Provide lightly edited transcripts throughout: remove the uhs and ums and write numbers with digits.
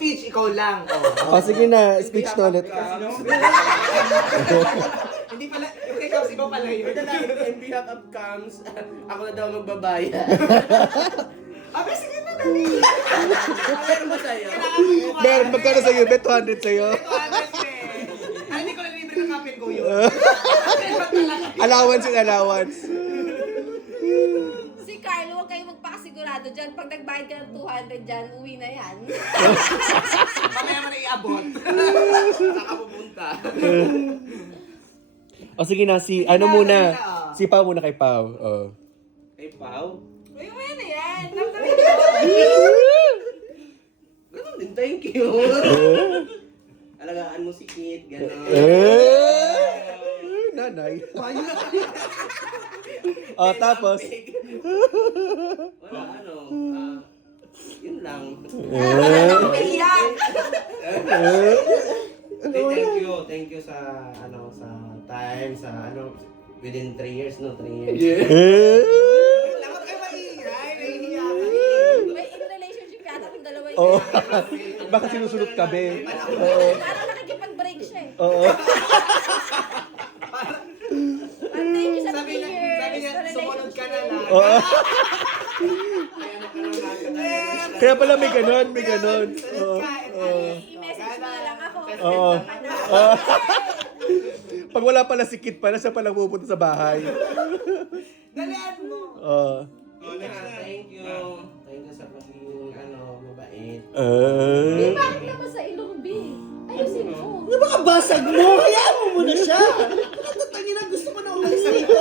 speech, ikaw lang. Sige na, speech na ulit. Hindi pala, yung kay Caps, iba pala yun. Ito na, in behalf of Cams, ako na daw magbabayad. Abe, sige na, dali. Meron ba sa'yo? Meron, magkano sa'yo? Bet 200 sa'yo? Ito, Anas, eh. Ay, hindi ko na libre ng kapin ko yun. Allowance and allowance. Si Carlo, huwag kayong magpakasigurado dyan. Pag nagbayad ka ng 200 dyan, uwi na yan. Mamaya mo na iabot. Saka pupunta. O sige na, ano muna? Si Pao muna kay Pao. Kay Pao? Uwi mo yan na yan. Ganun din, thank you. Alagaan mo si Kit, gano'n. Nanay. Tapos? Wala, yun lang. Iyak! Thank you sa, sa time, within 3 years, no? 3 years. Dapat kayo maingay, nahihiya May in relationship yata ng dalawa yun. Oo. Baka sinusunod kabe. Parang nakikipag-break siya eh. Oo. Thank you sa Sabi 3 years. niya, sumunod ka na lang. Oo. Eh, Kaya pala may ganon, may ganon. sunod ka, I-message mo na lang ako. Oo. Ano? Pag wala pala si Kit pala, siya pala pupunta sa bahay. Dalian mo. Thank you. Thank you sa pagiging, mabait. Di bakit naman sa ilong, B? Ayusin mo. Ano ba kabasag mo? Hayaan mo muna siya. Tangin na gusto mo na umalis dito.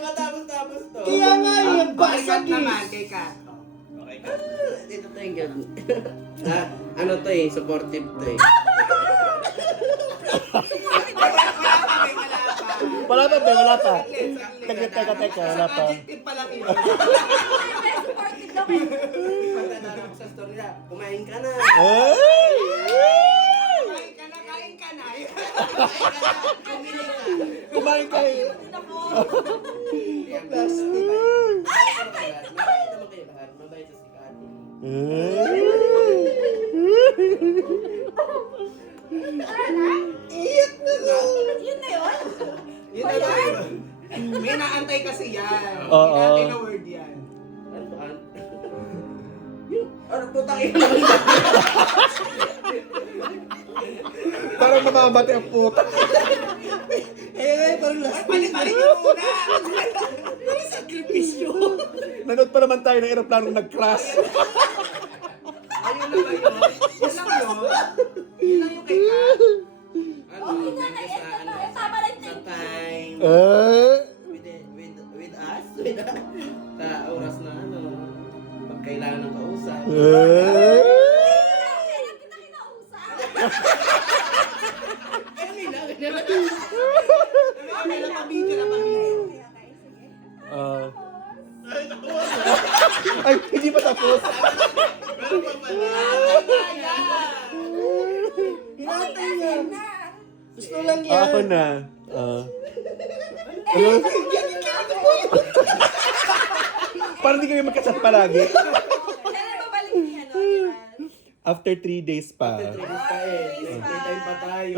Matapos-tapos to. Kaya nga yung Kay basag Kat naman, eh. kay Kat. Dito thank you. Supportive to eh. Wala pa ba? Wala pa. Saglit. Teka, wala pa. Adjective pa lang yun. May supportive daw eh. Pagkatapos ko sa story na, kumain ka na. Kain ka na. Kumain kayo. Plastic. Mabait naman kayo lahat. Mabait sa si Kati. Iyak na ko. Yun na yun? Yun na lang. May naantay kasi yan. Oo. Naantay na word yan. Ano ba? Ano putang ina? Parang mamamati ang puta. Parang last Palit-palit yung muna. sakripisyo. Nanood pa naman tayo ng aeroplanong nag-crash. Ayun na ba yun? Yun lang yun. Yun lang yung kay Kat. Okay na, Thank you sa na-end na tayo. Tama lang sa yung time. With us. Sa oras na pag kailangan ng kausap. Kailan kita kinausap? Okay lang pa-video na pa-video. Ay, hindi pa tapos. Hinatay niya. Gusto lang yan. Ako na. Parang hindi kami magkasat palagi. Kailan babalik niya, no? After 3 days pa. 3 days pa eh. May time pa tayo.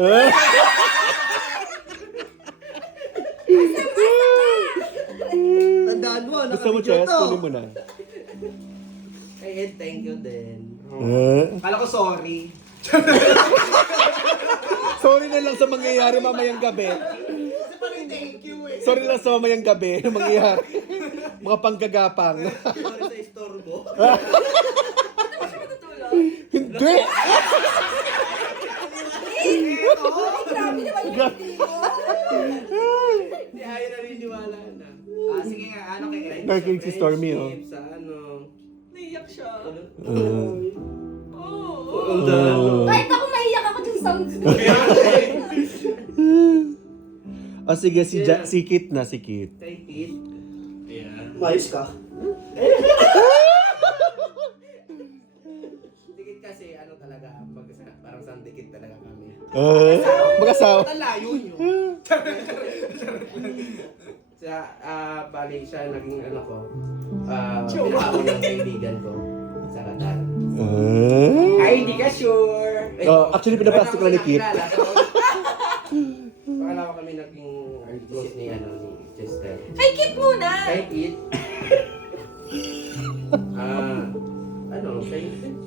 Tandaan mo, Gusto mo, nakabidyo Chess? to. Kunin mo na. Kay Ed, thank you din. Kala ko sorry. Sorry na lang sa mangyayari mamayang gabi. Kasi parang thank you eh. Sorry lang sa mamayang gabi na mangyayari. Mga panggagapang. Sorry sa istorbo. Hindi! Grabe naman yung hindi mo. Hindi ayaw naniniwala na. Sige nga, ano kay Ed? Nakikinig si Stormy, oh. Sa Naiyak siya. Kahit Kahit ako maiyak ako dyan sa O sige, si Kit na, si Kit. Kay Kit. Mayos ka. Dikit kasi talaga, parang sandikit talaga kami. Mag-asawa. Talayo nyo. Bali siya naging ko, pinakaunang kaibigan ko sa saka Dan. Ay, hindi ka sure. Actually, pinaplastic lang ni Kit. Pakalawa kami naging close ni Chester. Kay Kit muna! Kay Kit.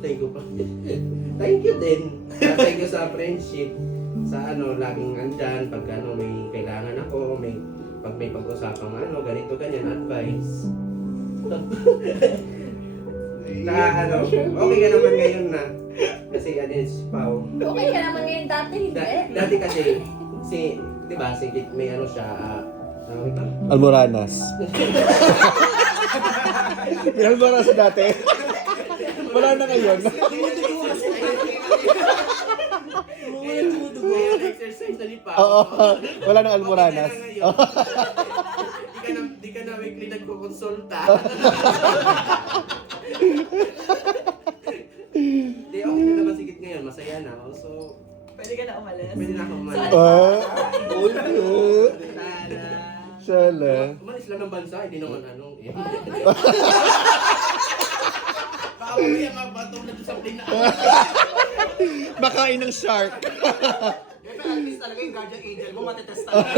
Thank you pa. Thank you din. Thank you sa friendship. Sa laging andyan pag may kailangan ako, pag may pag-usapang ganito, ganyan, advice. Okay ka naman ngayon na. Kasi Pao. Okay ka naman ngayon, dati hindi. Dati kasi, di ba, si Kit may siya, ano ito? Almoranas. May Almoranas dati. Wala na ngayon. Exercise na ni Pao. Oo, wala nang Almoranas. Di ka na weekly nagkukonsulta. Di, okay na naman sigit ngayon. Masaya na. So, Pwede ka na umalis. pwede na akong umalis. Shala. Umalis lang ng bansa, hindi naman Baka mamaya magbatong na doon sa plane na Makain ng shark. At least talaga yung guardian angel mo, matetest talaga.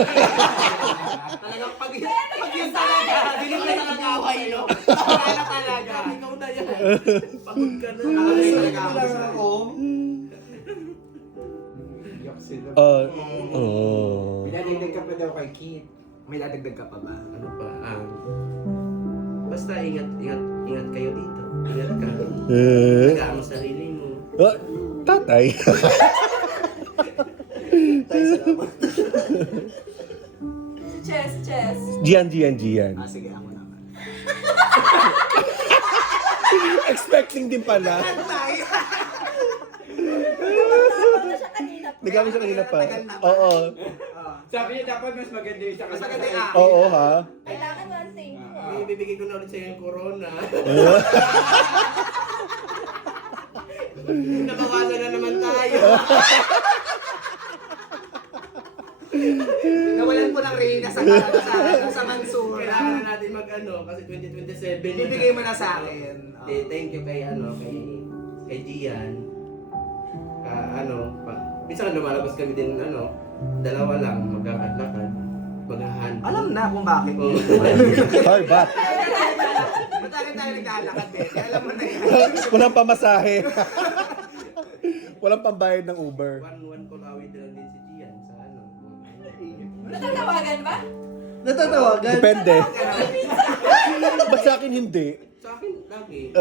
Talagang pag yun talaga, dinig na talaga ako no? Wala na talaga. Ikaw na yan. Pagod ka na. Nakalayo talaga ako. Pinadagdag ka pa daw kay Kit. May dadagdag ka pa ba? Ano pa? Basta ingat kayo dito. Ingat ka. Tagaan mo sarili mo. Tatay. Tayo salamat. Chess. Gian. Sige, ako naman. Expecting din pala. Nagamit siya kanina pa. Oo. Sabi niya dapat mas maganda yung sa maganda Oo ha. Kailangan one thing ko. Ibibigay ko na ulit sa'yo yung corona. Nabawasan na naman tayo. Nawalan ko ng Reyna sa Mansur. Kailangan na natin kasi 2027. Bibigay mo na sa akin. Thank you kay Gian. Minsan lumalabas kami din dalawa lang magkakad-lakad. Maghahan. Alam na kung bakit. Harbat. Matagal tayo naglalakad din. Alam mo na yan. Walang pamasahe. Walang pambayad ng Uber. One call away din si Gian sa Natatawagan ba? Natatawagan. Depende. Ba't sa akin hindi? Sa akin, lagi.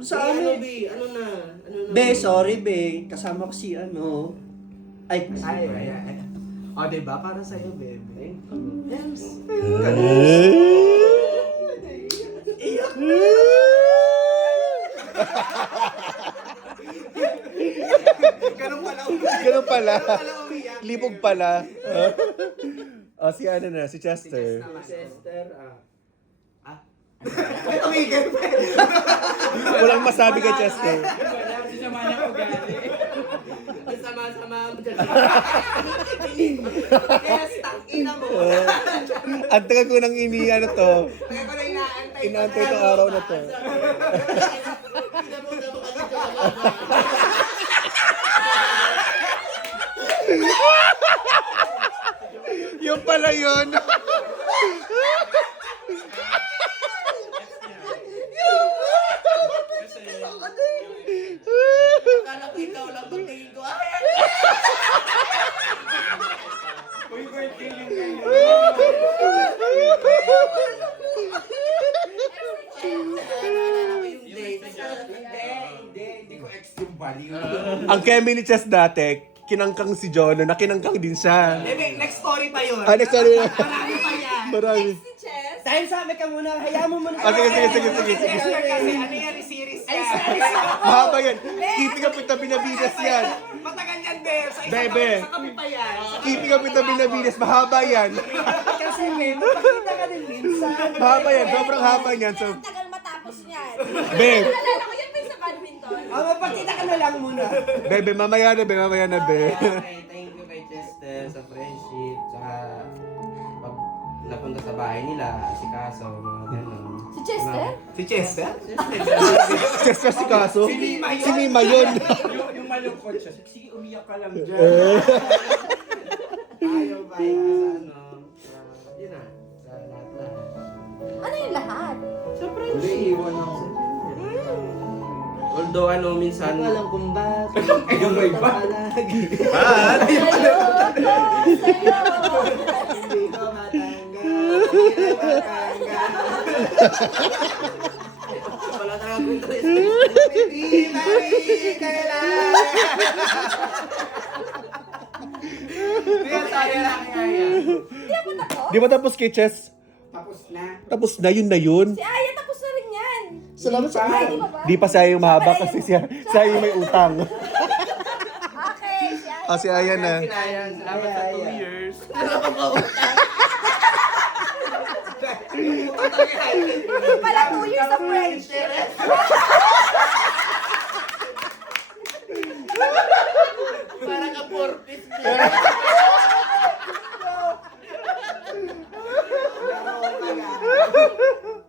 Sa Ano, amin. Be? Ano na? Be, sorry be. Kasama ko si Ay, Ay. O, diba? Para sa'yo, baby. Thank you. Yes. Ganun pala. Libog pala. Si si Chester. Chester, Tumigil pa. Walang masabi kay Chester. Sama-sama mo dyan. Yes, tangina mo. Ang tagal ko nang to. Kaya ko na inaantay. Inaantay itong araw na to. Yung pala yun. Akala ko ikaw lang magtingin ko. Hindi ko ex yung value. Ang kemi ni Chess dati, kinangkang si Jono, na kinangkang din siya. Next story pa yun. Next story. Marami pa yan. Marami. Si Chess. Dahil sabi ka muna, hayaan mo muna. Sige. Kasi ano yan, series ka. Mahaba yan. Keeping up with the Binabinas yan. Matagal yan, Bear. Sa Bebe. kami pa yan. Keeping up with the Binabinas, mahaba yan. Kasi may mapakita ka din minsan. Mahaba yan, sobrang haba yan. So, Ang tagal matapos niyan. Beb. Nalala ko yun pa yung sa badminton. Mapakita ka na lang muna. Bebe, mamaya na, be. Okay, thank you kay Chester sa friendship, saka pag napunta sa bahay nila, si Kaso, mga gano'n. Si Chester? Si Chester? Chester si Kaso. Si Mima yun. Si Mima yun. Yung malungkot siya. Sige, umiyak ka lang dyan. Ayaw ba sa ano? Yun na. Sa lahat-lahat. Ano yung lahat? Sa friendship. Iwan ako sa Although ano, minsan... alam kung bakit. Yung may ba? Ayoko sa'yo. Hindi ko matanggap. Hindi ko matanggap. Wala na akong tres. Hindi kailangan. Hindi yan tayo lang kaya. Hindi ako tapos. Di ba tapos kay Chess? Tapos na. Tapos na yun. Si Aya tapos na rin yan. Salamat sa Ay, di ba ba? Di pa siya yung mahaba kasi siya yung may utang. Okay, si Aya. Si Aya na. Ayan, salamat sa 2 years. Hindi pala 2 years of friendship. Parang ka 4 piece.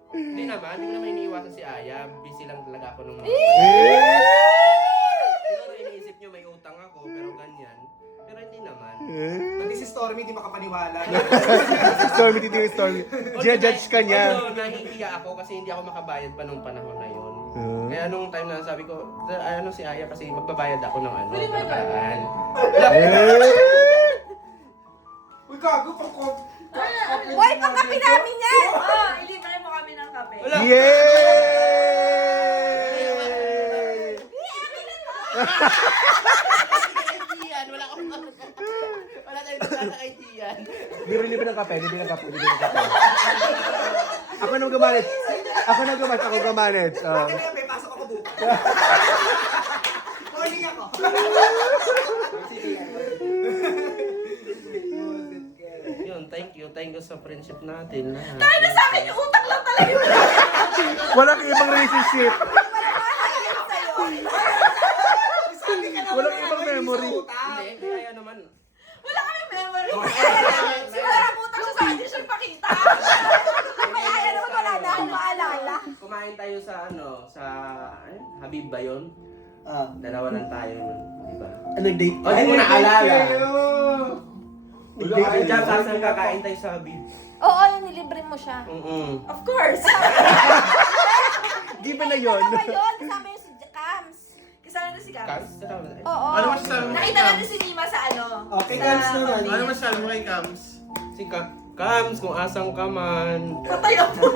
Hindi naman iniiwasan si Aya. Busy lang talaga ako nung mga siguro iniisip nyo may utang ako, pero ganyan. Pero hindi naman. Pati si Stormy, di makapaniwala. Stormy, titi yung Stormy. Judge ka niya. Although nahihiya ako kasi hindi ako makabayad pa nung panahon na yun. Kaya nung time na sabi ko, ano si Aya kasi magbabayad ako ng ano. Ng Uy, gago pa ko. Boy, pangkapi namin yan! Oh, ilibre mo kami ng kape. Wala. Yay! Kaibigan, wala akong wala tayong kay Tian. Libre ng kape. Ako nang gumanit. Ako gumanit. May pasok ako bukas. Morning ako. Yun, thank you sa friendship natin. Tayo na sa akin, yung utak lang talaga. Walang ibang relationship. Ayun sa'yo. Sabi ka naman Walang na ibang ano, memory. hindi sa utang. Hindi, kaya naman. Wala kami memory. Siguro ang utak siya sa akin siya pakita. Kay Aya naman wala na akong maalala. Kumain tayo sa sa Habib ba yun? Ah, Dalawa lang tayo nun, di ba? nag-date. O, di mo na alala. Nag-date Ay, kayo. saan kakain tayo sa Habib? Oo, yung nilibre mo siya. Of course. Di ba na yun? Kasama yun, kasama yung si Cams. Kasama na si Cams. Kams? Oo. Ano masasabi mo kay Nakita natin Kams? si Nima sa ano. Okay, sa Cams naman. Pauli. Ano masasabi mo kay Kams? Si Kams, kung asang ka man. Patay ako.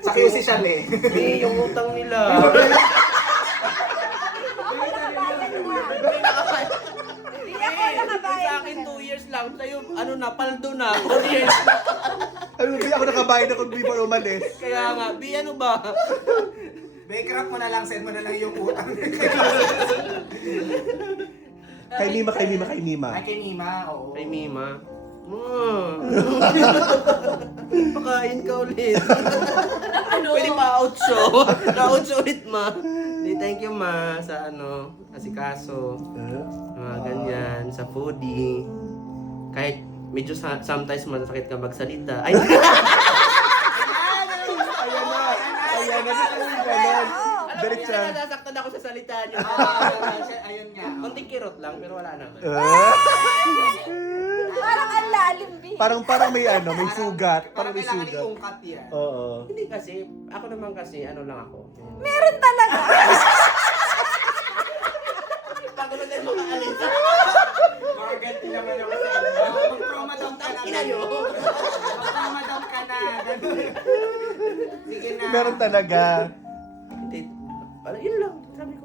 Sa QC siya eh. Di, yung utang nila. Hindi ako nakabayad. Sa akin 2 years lang. Sa'yo, ano na, paldo na. 4 years. Ano ba ako nakabayad ako before umalis? Kaya nga, ano ba? Bankrupt mo na lang, send mo na lang yung utang. Kay Mima. Ay, kay Mima, oo. Kay Mima. Pakain ka ulit. Pwede pa outshow. Na-outshow ulit, ma. Di, thank you, ma, sa asikaso. Mga ganyan, sa foodie. Kahit medyo sometimes masakit ka magsalita. Ay, Ayan na. Ganon. alam mo Diretsa. niya, nasasaktan ako sa salita niyo. Ayun nga. Konting kirot lang, pero wala naman. Parang ang lalim, B. Parang may may sugat. Parang may kailangan sugat. i-ungkat yan. Oo. Hindi kasi, ako naman kasi, lang ako. Meron talaga. Bago na tayo makaalis. Makaganti naman ako sa inyo. Mag-promadam ka na. Ina nyo. Mag-promadam ka na. Sige na. Meron talaga. Hindi, yun lang, sabi ko.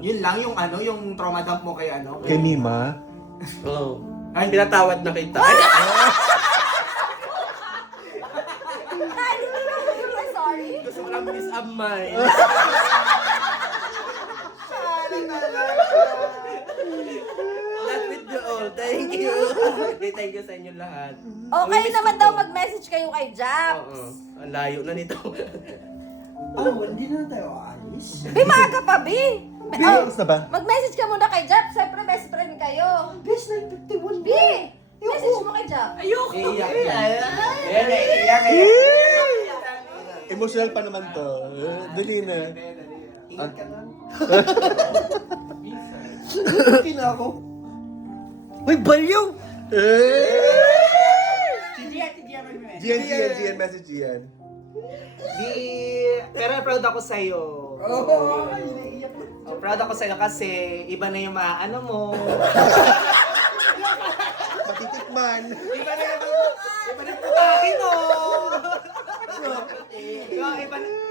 Yun lang yung yung trauma dump mo kay Kay Mima. Oo. Ay, pinatawad na kita. Ay, Sorry. gusto ko lang peace of mind. Not with you all. Thank you. Thank you sa inyo lahat. Okay Namimiss naman ko daw to. mag-message kayo kay Japs. Oo. Ang layo na nito. Oh, hindi na tayo aalis. Bi, maaga pa, Bi. Tapos na ba? Mag-message ka muna kay Japs. Siyempre, best friend kayo. Best 951. Bi, message mo kay Japs. Ayoko. Iiyak yan. Yan, iiyak. Emotional pa naman to. Dali na. Ingat ka lang. Okay na ako. Uy, baliw! Gian, message Gian. Pero proud ako sa'yo. Oh, proud ako sa'yo kasi iba na yung ano mo. Matitikman. Iba na yung putahin mo.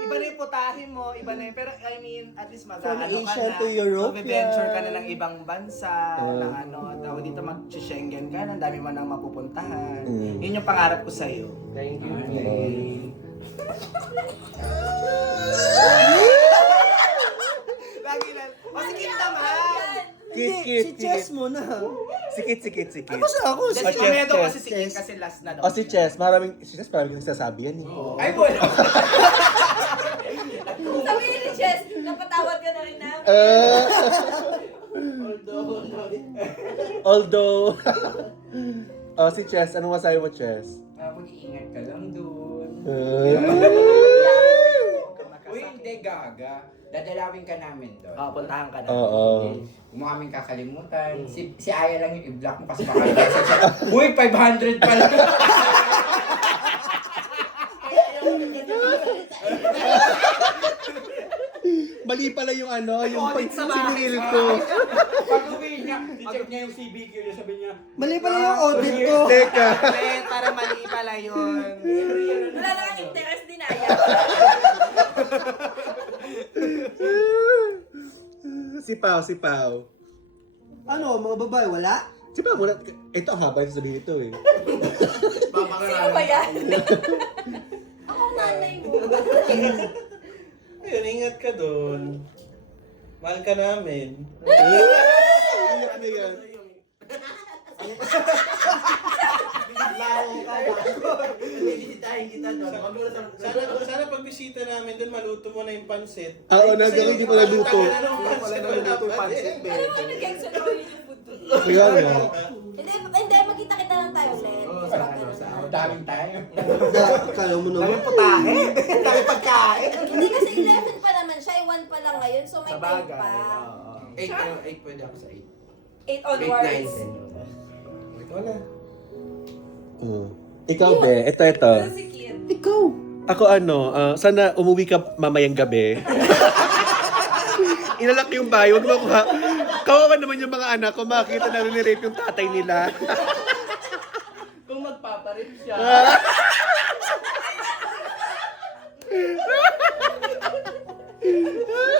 Iba na yung putahin mo. Iba na yung, pero I mean, at least From mag-ano ka Asia na. to Europe, Mag-venture ka yeah. na ng ibang bansa. Ng ano, tawag dito mag-Schengen ka na. Ang dami mo nang mapupuntahan. Yun yung pangarap ko sa'yo. Thank you, babe. Lagi na. O sige naman. Kit. Si Chess muna. Sikit. Ako sa ako. Kasi Chess, komedo Chess, kasi si Kim kasi last na daw. O si Chess, maraming nagsasabi yan eh. Ay, bueno. Sabihin ni Chess, napatawad ka na rin na. Although, si Chess, anong masabi mo, Chess? Mag-iingat ka lang dun. Uy, hindi gaga. Dadalawin ka namin doon. Puntahan ka na. Oo. Huwag mo kaming kakalimutan. Si Aya lang yung i-block mo kasi baka i-message siya. Uy, 500 pala. Mali pala yung ano, yung Audit sa bahay. siniril ko. Pag uwi niya, i-check niya yung CBQ niya, sabi niya, Mali pala yung audit ko. Teka. Para mali pala yun. Wala na kang interest din, Aya. Si Pao. Ano, mga babae, wala? Si Pao, muna, ito ang haba yung sabihin ito eh. Sino ba yan? Ako ang nanay mo. Ayun, ingat ka doon. Mahal ka namin. Iyak na yan. Bibisitahin kita doon. Sana pagbisita namin doon, maluto mo na yung pansit. Oo, hindi ko naluto. Wala na luto yung pansit, Ano babe. ba nag-exo na yung food ko? Kaya nga. Hindi, magkita-kita lang tayo ulit. daming tayo. Kala mo naman. Daming putahe. Daming pagkain. Hindi kasi 11 pa naman siya, 1 pa lang ngayon, so may Sa time bagay. pa. oo. 8 pwede ako sa 8. 8 8, onwards. 9, 10. Ito na. Ikaw, Be. Ito. Ano si Kit? Ikaw. Ako sana umuwi ka mamayang gabi. Inalak yung bayo. Huwag mo ako ha. Kawawa naman yung mga anak ko. Makikita na nire-rape yung tatay nila. Kung magpaparip siya.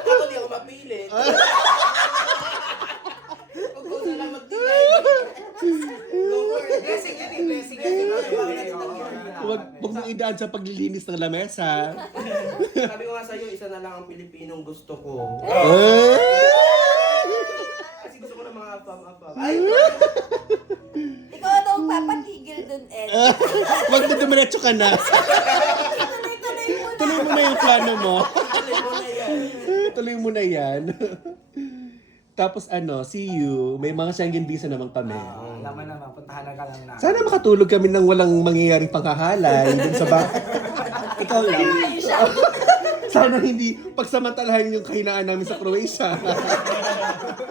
Ako di ako mapilit. Huwag ko na lang mag-deny. Blessing yan eh. Blessing yan. Huwag mong idaan sa paglilinis ng lamesa. Sabi ko nga sa'yo, isa na lang ang Pilipinong gusto ko. Kasi gusto ko ng mga apam-apam. Ay! Ikaw daw papatigil dun, Ed. Huwag na dumiretso ka na. Tuloy mo na yung plano mo. Tuloy mo na yan. Tapos see you. May mga Schengen visa naman kami. Naman naman. Puntahan na ka lang na. Sana makatulog kami ng walang mangyayaring pangkahalay dun sa bahay. Ikaw lang. Sana hindi pagsamantalahan yung kahinaan namin sa Croatia.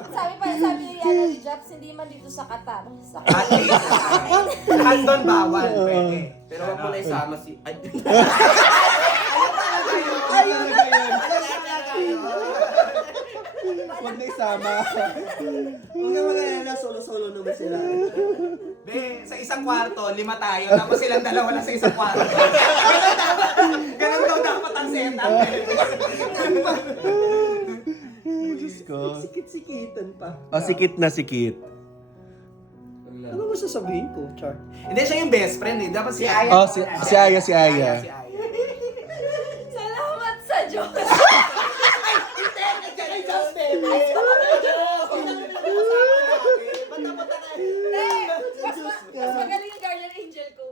Sabi ni Yana ni Japs, hindi man dito sa Qatar. Sa At least. At doon bawal. Pwede. Pero wag mo na isama si... Ay! Ayun na yun. Huwag na isama. Huwag ka mag-alala, solo-solo naman sila. Be, sa isang kwarto, 5 tayo. Tapos silang dalawa lang sa isang kwarto. Ganun daw dapat ang setup. Diyos ko. Sikit-sikitan pa. Sikit na sikit. Ano masasabihin ko, Char? Hindi siya yung best friend eh. Dapat si Aya. Si Aya. Si Aya. Salamat sa Diyos. Mas magaling yung guardian angel ko.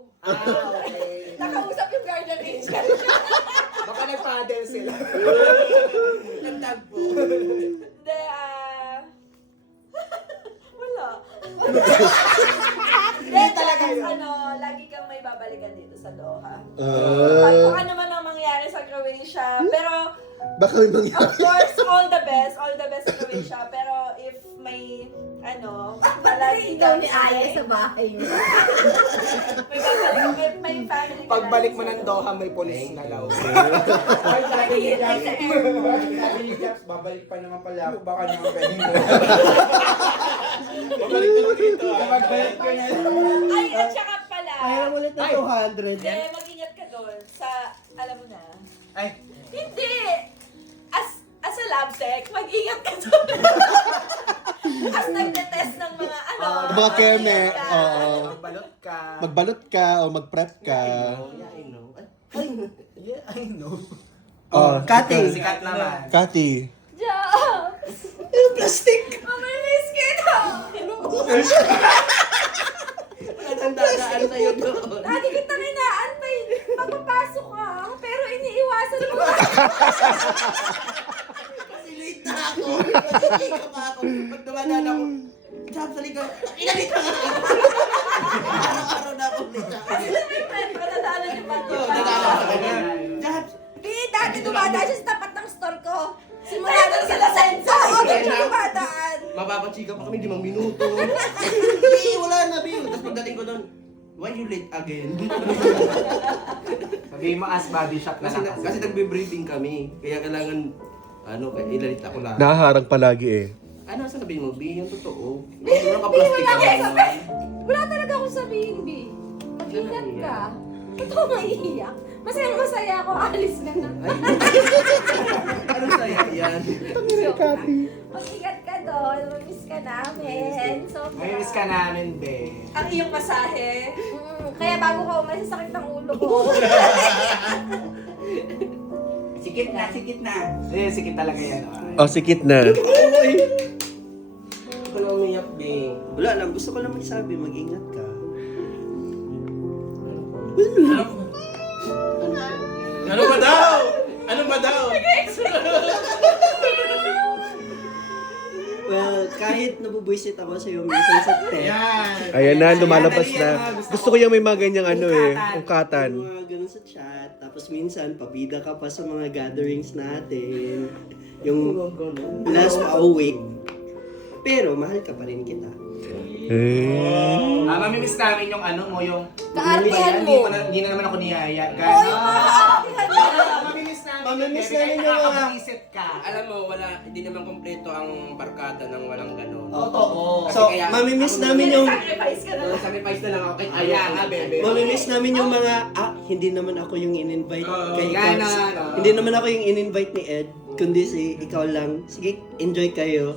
Nakausap yung guardian angel. Baka nag-paddle sila. Nagtagpo. Hindi, wala. Hindi, talaga lagi kang may babalikan dito sa Doha. Kung ano man ang mangyari sa Baka may Of mangyari. course, all the best Croatia. Pero if may, palagi Ikaw ni Aya sa bahay niya. may babalik, may family ka Pagbalik na mo ng Doha, may polis na daw. Ay, sabi ni Japs, Sa airport. sabi ni Japs, babalik pa naman pala ako, baka naman pwedeng mo. Babalik ka lang dito. Magbalik ka na. Ay, at saka pala, Pahiram ulit ng 200. mag-ingat ka doon sa, alam mo na. Ay, Hindi! As a lab tech, mag-ingat ka doon. As nagte-test ng mga Mga keme, mag-ingat ka. oo. magbalot ka. Magbalot ka o mag-prep ka. Yeah, I know. Yeah, I know. Oh, Kati. Sikat naman. Kati. Jobs! Plastic! Mamimiss kita! Ang dadaan sa'yo doon. Lagi kitang inaantay. Pagpapasok ka, pero iniiwasan mo. Kasi late na ako. Kasi ka pa ako. Pag dumadaan ako, Jab, sali ka. Inalit ka nga. Araw-araw na ako late. May friend ko, nadaanan yung mga Oo, dadaan sa kanya. Jab, Di, dati dumadaan siya sa tapat ng store ko. Simula doon sa Lasenza. Oo, doon siya dumadaan. mapapachika pa kami 5 minuto. Bi, wala na, Bi. Tapos pagdating ko doon, why you late again? Sabihin mo as body shop na kasi, lang. kasi nagbe-briefing kami. Kaya kailangan, ilalit ako lang. Nahaharang palagi eh. Ano sabihin mo, Bi? Yung totoo. Wala ka plastic Wala ka. akong sabi. Wala talaga akong sabihin, B. Mag-ingat ka. Ba't ako maiiyak? Masaya ako, alis ka na. Anong saya yan? Mag-ingat ka doon, mamiss ka namin. Sobra. May miss ka namin, be. Ang iyong masahe. Kaya bago ka umalis, sakit ng ulo ko. Sikit na. Eh, sikit talaga yan. Oh, sikit na. Ako na umiyak, Bi. Wala lang, gusto ko lang magsabi, mag-ingat ka. Ano ba daw? Ano ba daw? Well, kahit nabubwisit ako sa iyo minsan sa test, Yan. Ayan na, lumalabas na. Gusto ko yung may mga ganyang ano eh. Ungkatan. mga ganun sa chat, tapos minsan pabida ka pa sa mga gatherings natin. Yung last a week. Pero mahal ka pa rin kita. Eh. Mamimiss namin yung ano mo, yung... Kaartihan mo. Hindi na naman ako niyaya. Oo, yung mga kaartihan mo. Mamimiss namin. Mamimiss Bebe, namin kahit yung mga- nakaka-visit ka. Alam mo, hindi naman kompleto ang barkada ng walang ganon. Totoo. So, mamimiss namin yung Sacrifice ka na. Sacrifice na lang ako kay Aya nga, bebe. mamimiss namin yung mga hindi naman ako yung in-invite kay Yan Ikaw. na, no. Hindi naman ako yung in-invite ni Ed, kundi si ikaw lang. Sige, enjoy kayo.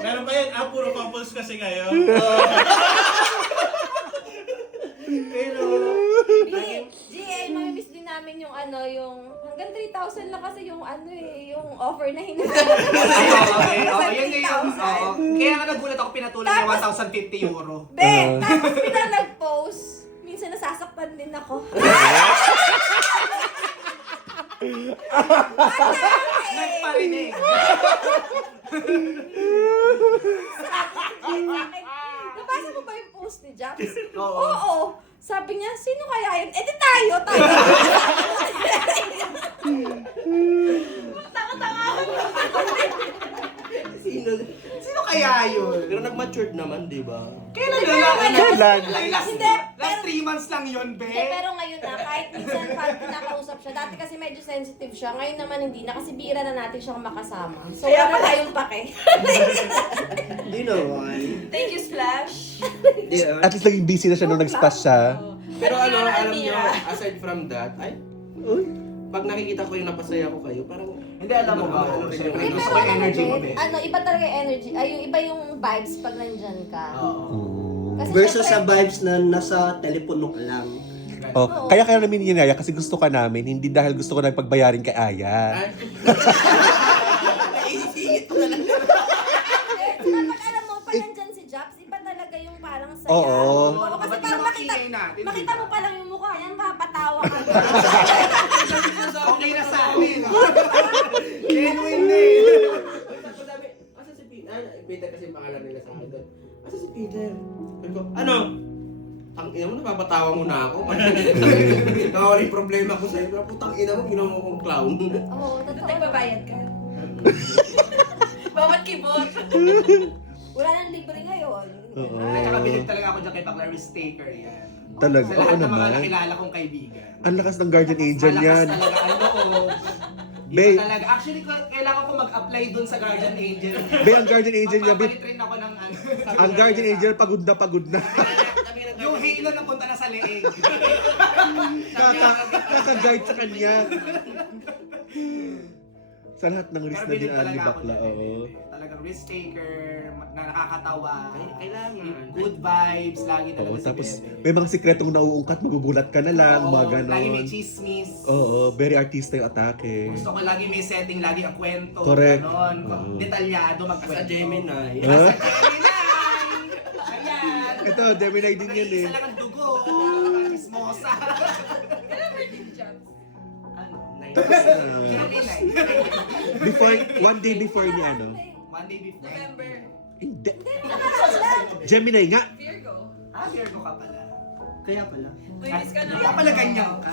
Meron ba yan? Puro couples kasi kayo. Pero, GA, mamimiss din namin yung yung hanggang 3,000 lang kasi yung yung offer na hinahanap. Yun yung... oo. Kaya nga nagulat ako pinatulan niya €1,050. Be, tapos nag-post. Minsan nasasaktan din ako. Nagparinig. Nabasa mo ba yung post ni Jax? Oo. Oo. Sabi niya, sino kaya yun? Eh di tayo. Tanga-tanga ako. Sino kaya yun? Pero nag-matured naman, di ba? Kailan yun? Kailan? Hindi, Last 3 months lang yun, be. Hindi, pero ngayon na, kahit minsan parang kinakausap siya. Dati kasi medyo sensitive siya. Ngayon naman hindi na kasi bira na natin siyang makasama. So wala na tayong pake. di naman. Thank you, Splash. Di, At least naging busy na siya nung nag-spa siya. Pero Ano nga, alam niyo, Almira? aside from that, pag nakikita ko yung napasaya ko kayo, parang... Hindi, alam mo ba? Ano rin yung Siyempre, ano. gusto ko yung energy mo, be. Iba talaga yung energy. Ay, yung iba yung vibes pag nandyan ka. Oo. Kasi versus sa syempre, vibes na nasa telepono ka lang. Oh, kaya namin ginaya kasi gusto ka namin, hindi dahil gusto ko na pagbayarin kay Aya. Naisisingit ko na lang. Kapag alam mo, pag nandyan si Japs, iba talaga yung parang saya. Oo. Kasi Ba't parang yung makita, ingay natin, makita diba? mo pa lang yung mukha yan, mapatawa ka. Okay na sa amin. Genuine na eh. Tapos sabi, asa si Peter? Peter kasi yung pangalan nila sa akin doon. Asa si Peter? Sabi ko, ano? Ang putang ina mo, napapatawa mo na ako. Nakawala yung problema ko sa'yo. Putang ina mo, ginawa mo kong clown. Oo, totoo. Nagbabayad ka. Bawat keyboard. Wala nang libre ngayon. Oo. At saka bilib talaga ako dyan kay Bakla Risk Taker yan. Talaga, Sa oo lahat ng mga naman. nakilala kong kaibigan. Ang lakas ng guardian angel Malakas yan. talaga ang loob. Babe. Iba talaga. Actually, kailangan ko mag-apply dun sa Guardian Angel. Be, ang guardian angel niya, be, Magpapalit rin ako ng ano. ang guardian angel pagod na pagod na. Yung halo na punta na sa leeg. Kaka-guide sa kanya. Sa lahat ng risk Pero na bilib dinaan ni talaga ako Bakla, dyan. oo. Talagang risk taker, na nakakatawa. Kailangan. Good vibes, lagi talaga Oo, si tapos Bebe. may mga sikretong nauungkat, magugulat ka na lang, Oo, mga lagi may ganon. chismis. Oo, very artista yung atake. Gusto ko lagi may setting, lagi ang kwento. Correct. Ganon. Oo. Detalyado Sa magkwento. Gemini. Huh? Sa Gemini! Ayan! Ito, Gemini din yan eh. Isa lang ang dugo. Chismosa. Kailan birthday ni Jobs? Ano? Ah, Gemini. before, one day before ni ano. One day before. November. Hindi. Gemini nga. Virgo. Ah, Virgo ka pala. Kaya pala. May miss ka na. Kaya pala ganyan ka.